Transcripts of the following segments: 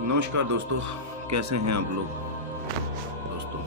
नमस्कार दोस्तों, कैसे हैं आप लोग। दोस्तों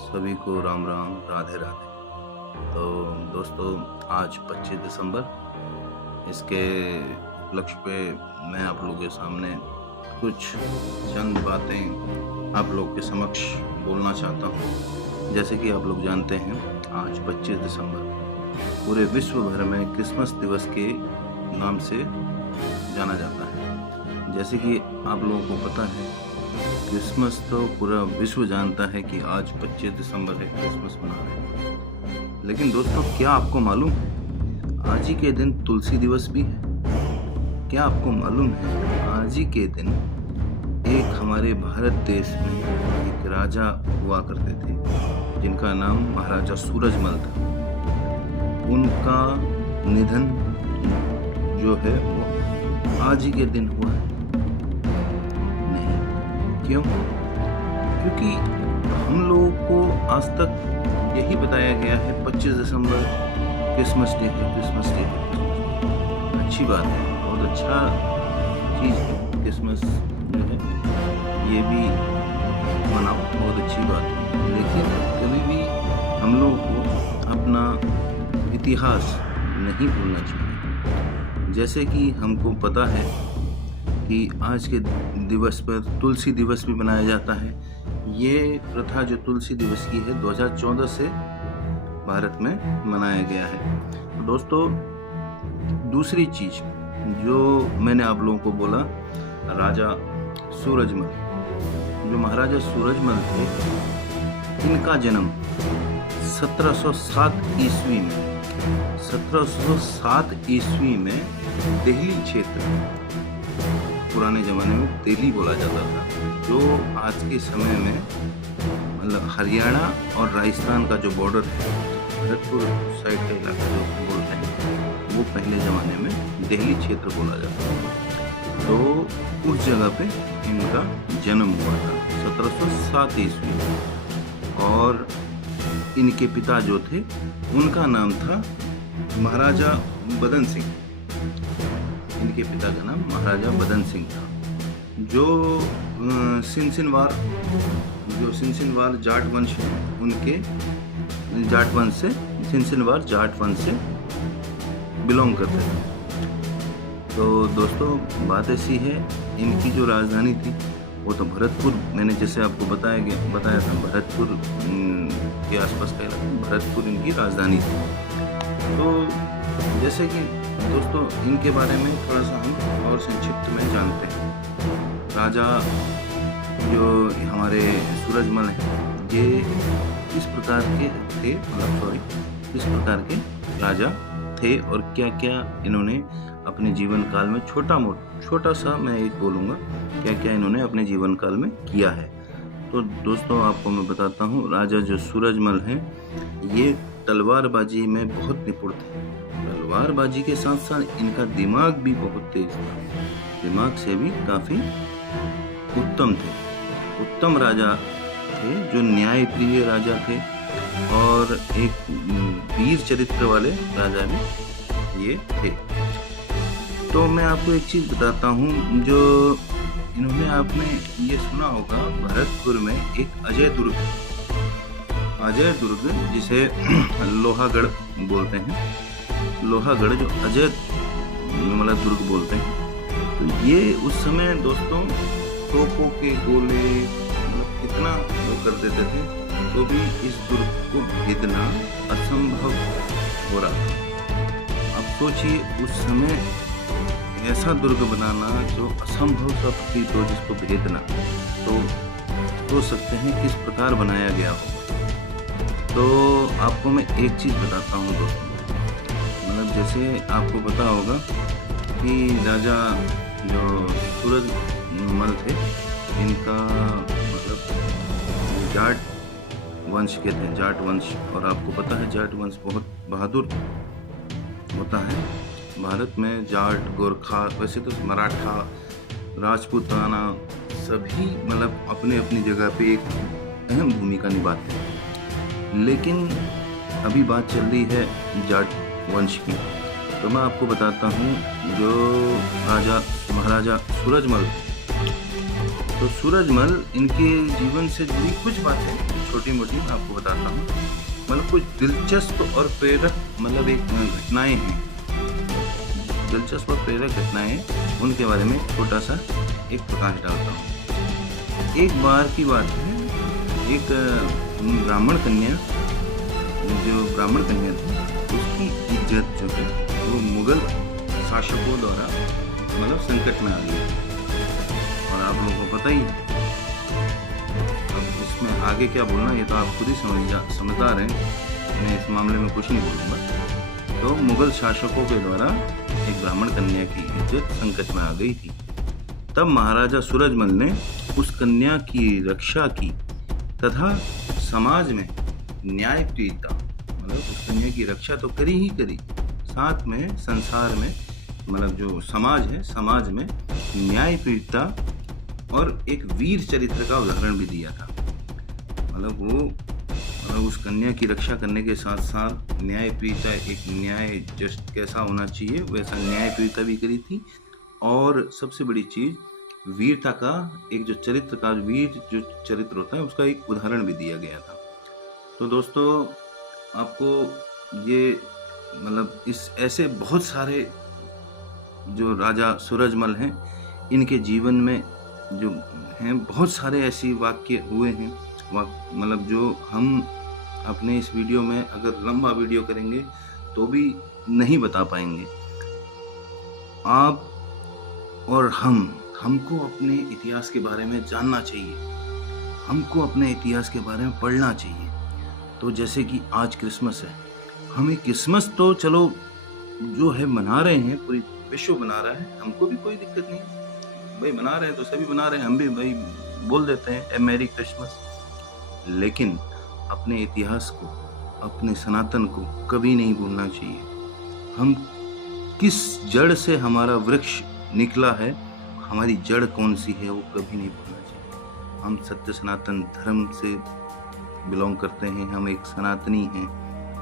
सभी को राम राम, राधे राधे। तो दोस्तों आज 25 दिसंबर, इसके उपलक्ष्य पे मैं आप लोगों के सामने कुछ चंद बातें आप लोग के समक्ष बोलना चाहता हूँ। जैसे कि आप लोग जानते हैं आज 25 दिसंबर पूरे विश्व भर में क्रिसमस दिवस के नाम से जाना जाता है। जैसे कि आप लोगों को पता है क्रिसमस तो पूरा विश्व जानता है कि आज 25 दिसंबर है, क्रिसमस मना रहे हैं। लेकिन दोस्तों क्या आपको मालूम है आज ही के दिन तुलसी दिवस भी है। क्या आपको मालूम है आज ही के दिन एक हमारे भारत देश में एक राजा हुआ करते थे जिनका नाम महाराजा सूरजमल था। उनका निधन जो है वो आज ही के दिन हुआ है। क्यों? क्योंकि हम लोगों को आज तक यही बताया गया है 25 दिसंबर क्रिसमस डे है, क्रिसमस डे है। अच्छी बात है, बहुत अच्छा चीज़ है। क्रिसमस जो है ये भी मनाओ, बहुत अच्छी बात है। लेकिन कभी भी हम लोग को अपना इतिहास नहीं भूलना चाहिए। जैसे कि हमको पता है कि आज के दिवस पर तुलसी दिवस भी मनाया जाता है। ये प्रथा जो तुलसी दिवस की है 2014 से भारत में मनाया गया है। दोस्तों दूसरी चीज जो मैंने आप लोगों को बोला, राजा सूरजमल, जो महाराजा सूरजमल थे, इनका जन्म 1707 ईस्वी में 1707 ईस्वी में दिल्ली क्षेत्र, पुराने ज़माने में दिल्ली बोला जाता था, जो आज के समय में मतलब हरियाणा और राजस्थान का जो बॉर्डर है, भरतपुर साइड का इलाका जो बोलते हैं, वो पहले ज़माने में दिल्ली क्षेत्र बोला जाता था। तो उस जगह पे इनका जन्म हुआ था 1707 ईस्वी में। और इनके पिता जो थे उनका नाम था महाराजा बदन सिंह। इनके पिता का नाम महाराजा बदन सिंह था, जो सिनसिनवार जाट वंश है, उनके जाट वंश से, सिनसिनवार जाट वंश से बिलोंग करते थे। तो दोस्तों बात ऐसी है, इनकी जो राजधानी थी वो तो भरतपुर, मैंने जैसे आपको बताया था भरतपुर के आसपास का इलाका, भरतपुर इनकी राजधानी थी। तो जैसे कि दोस्तों इनके बारे में थोड़ा सा हम और संक्षिप्त में जानते हैं। राजा जो हमारे सूरजमल हैं, ये किस प्रकार के थे, किस प्रकार के राजा थे और क्या क्या इन्होंने अपने जीवन काल में छोटा सा मैं एक बोलूँगा, क्या क्या इन्होंने अपने जीवन काल में किया है। तो दोस्तों आपको मैं बताता हूँ, राजा जो सूरजमल हैं ये तलवारबाजी में बहुत निपुण थे। तलवारबाजी के साथ साथ इनका दिमाग भी बहुत तेज था, दिमाग से भी काफी उत्तम थे। उत्तम राजा थे, जो न्यायप्रिय राजा थे और एक वीर चरित्र वाले राजा भी ये थे। तो मैं आपको एक चीज बताता हूँ, जो इन्होंने, आपने ये सुना होगा भरतपुर में एक अजय दुर्ग जिसे लोहागढ़ बोलते हैं, लोहागढ़ जो अजय मतलब दुर्ग बोलते हैं। तो ये उस समय दोस्तों तोपों के गोले इतना वो कर देते थे, तो भी इस दुर्ग को भेदना असंभव हो रहा था। अब सोचिए उस समय ऐसा दुर्ग बनाना जो असंभव सा प्रतीत हो, जिसको भेदना, तो सोच सकते हैं किस प्रकार बनाया गया हो। तो आपको मैं एक चीज़ बताता हूँ दोस्तों, मतलब जैसे आपको पता होगा कि राजा जो सूरजमल थे, इनका मतलब जाट वंश के थे, जाट वंश। और आपको पता है जाट वंश बहुत बहादुर होता है। भारत में जाट, गोरखा, वैसे तो मराठा, राजपूताना सभी मतलब अपने अपनी जगह पे एक अहम भूमिका निभाते हैं। लेकिन अभी बात चल रही है जाट वंश की, तो मैं आपको बताता हूँ जो महाराजा सूरजमल तो सूरजमल इनके जीवन से जुड़ी कुछ बातें छोटी मोटी मैं आपको बताता हूँ। मतलब कुछ दिलचस्प और प्रेरक मतलब एक घटनाएं हैं, दिलचस्प और प्रेरक घटनाएं, उनके बारे में छोटा सा एक प्रकाश डालता हूँ। एक बार की बात है, एक ब्राह्मण कन्या थी, उसकी इज्जत जो है वो मुगल शासकों द्वारा मतलब संकट में आ गई। और आप लोगों को पता ही, अब इसमें आगे क्या बोलना ये तो आप खुद ही समझदार हैं, मैं इस मामले में कुछ नहीं बोलूँगा। तो मुगल शासकों के द्वारा एक ब्राह्मण कन्या की इज्जत संकट में आ गई थी। तब महाराजा सूरजमल ने उस कन्या की रक्षा की तथा समाज में न्यायप्रियता, मतलब उस कन्या की रक्षा तो करी ही करी, साथ में संसार में मतलब जो समाज है, समाज में न्यायप्रियता और एक वीर चरित्र का उदाहरण भी दिया था। मतलब उस कन्या की रक्षा करने के साथ साथ न्यायप्रियता, एक न्याय जस्ट कैसा होना चाहिए वैसा न्यायप्रियता भी करी थी। और सबसे बड़ी चीज, वीरता का एक जो चरित्र का वीर जो चरित्र होता है उसका एक उदाहरण भी दिया गया था। तो दोस्तों आपको ये मतलब इस ऐसे बहुत सारे जो राजा सूरजमल हैं इनके जीवन में जो हैं बहुत सारे ऐसे वाक्य हुए हैं, मतलब जो हम अपने इस वीडियो में अगर लंबा वीडियो करेंगे तो भी नहीं बता पाएंगे। आप और हमको अपने इतिहास के बारे में जानना चाहिए, हमको अपने इतिहास के बारे में पढ़ना चाहिए। तो जैसे कि आज क्रिसमस है, हमें क्रिसमस तो चलो जो है मना रहे हैं, पूरी विश्व मना रहा है, हमको भी कोई दिक्कत नहीं है भाई, मना रहे हैं तो सभी मना रहे हैं, हम भी भाई बोल देते हैं मैरी क्रिसमस। लेकिन अपने इतिहास को, अपने सनातन को कभी नहीं भूलना चाहिए। हम किस जड़ से हमारा वृक्ष निकला है, हमारी जड़ कौन सी है, वो कभी नहीं भूलना चाहिए। हम सत्य सनातन धर्म से बिलोंग करते हैं, हम एक सनातनी हैं,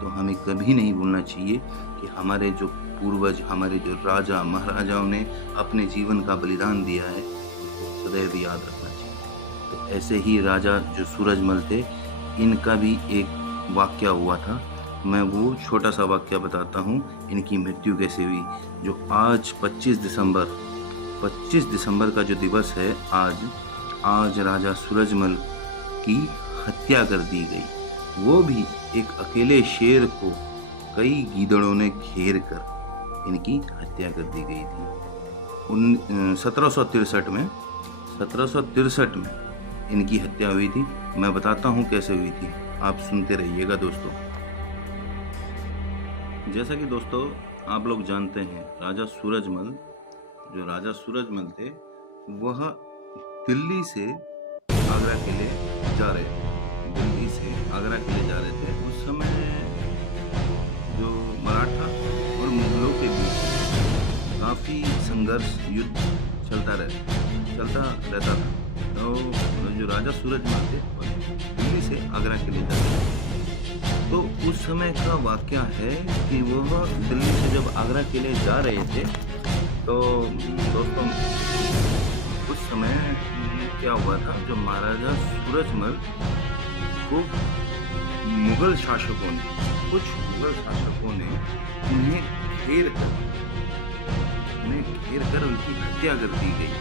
तो हमें कभी नहीं भूलना चाहिए कि हमारे जो पूर्वज, हमारे जो राजा महाराजाओं ने अपने जीवन का बलिदान दिया है, सदैव याद रखना चाहिए। तो ऐसे ही राजा जो सूरजमल थे, इनका भी एक वाकया हुआ था। मैं वो छोटा सा वाकया बताता हूँ, इनकी मृत्यु कैसे हुई। जो आज 25 दिसंबर का जो दिवस है, आज राजा सूरजमल की हत्या कर दी गई। वो भी एक अकेले शेर को कई गीदड़ों ने घेर कर इनकी हत्या कर दी गई थी। 1763 में इनकी हत्या हुई थी। मैं बताता हूँ कैसे हुई थी, आप सुनते रहिएगा दोस्तों। जैसा कि दोस्तों आप लोग जानते हैं, राजा सूरजमल थे, वह दिल्ली से आगरा के लिए जा रहे थे। उस समय जो मराठा और मुगलों के बीच काफ़ी संघर्ष, युद्ध चलता रहता था। तो जो राजा सूरजमल थे दिल्ली से आगरा के लिए जा रहे थे। तो उस समय का वाकया है कि वह दिल्ली से जब आगरा के लिए जा रहे थे, तो दोस्तों उस समय क्या हुआ था, जो महाराजा सूरजमल को कुछ मुगल शासकों ने उन्हें घेर कर उनकी हत्या कर दी गई।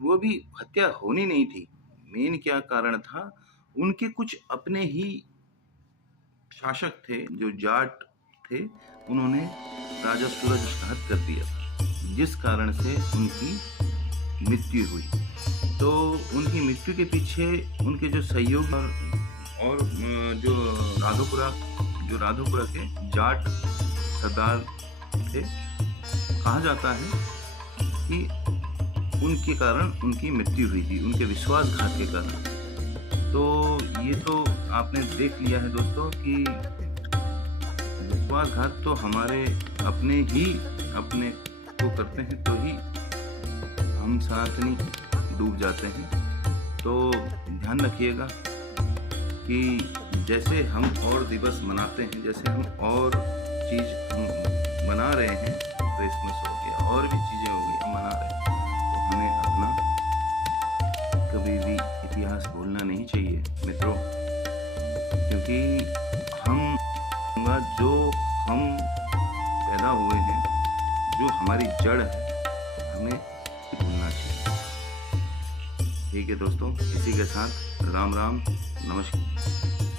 वो भी हत्या होनी नहीं थी। मेन क्या कारण था, उनके कुछ अपने ही शासक थे जो जाट थे, उन्होंने राजा सूरज को हत्या कर दिया, जिस कारण से उनकी मृत्यु हुई। तो उनकी मृत्यु के पीछे उनके जो सहयोग और जो राधोपुरा के जाट सरदार थे, कहा जाता है कि उनके कारण उनकी मृत्यु हुई थी, उनके विश्वासघात के कारण। तो ये तो आपने देख लिया है दोस्तों कि विश्वासघात तो हमारे अपने को करते हैं तो ही हम सनातनी डूब जाते हैं। तो ध्यान रखिएगा कि जैसे हम और दिवस मनाते हैं, जैसे हम और चीज़ हम मना रहे हैं, क्रिसमस हो गया और भी चीज़ें हो गई हम मना रहे हैं, तो क्योंकि जो हम पैदा हुए हैं, जो हमारी जड़ है, हमें भूलना चाहिए। ठीक है दोस्तों, इसी के साथ राम राम, नमस्कार।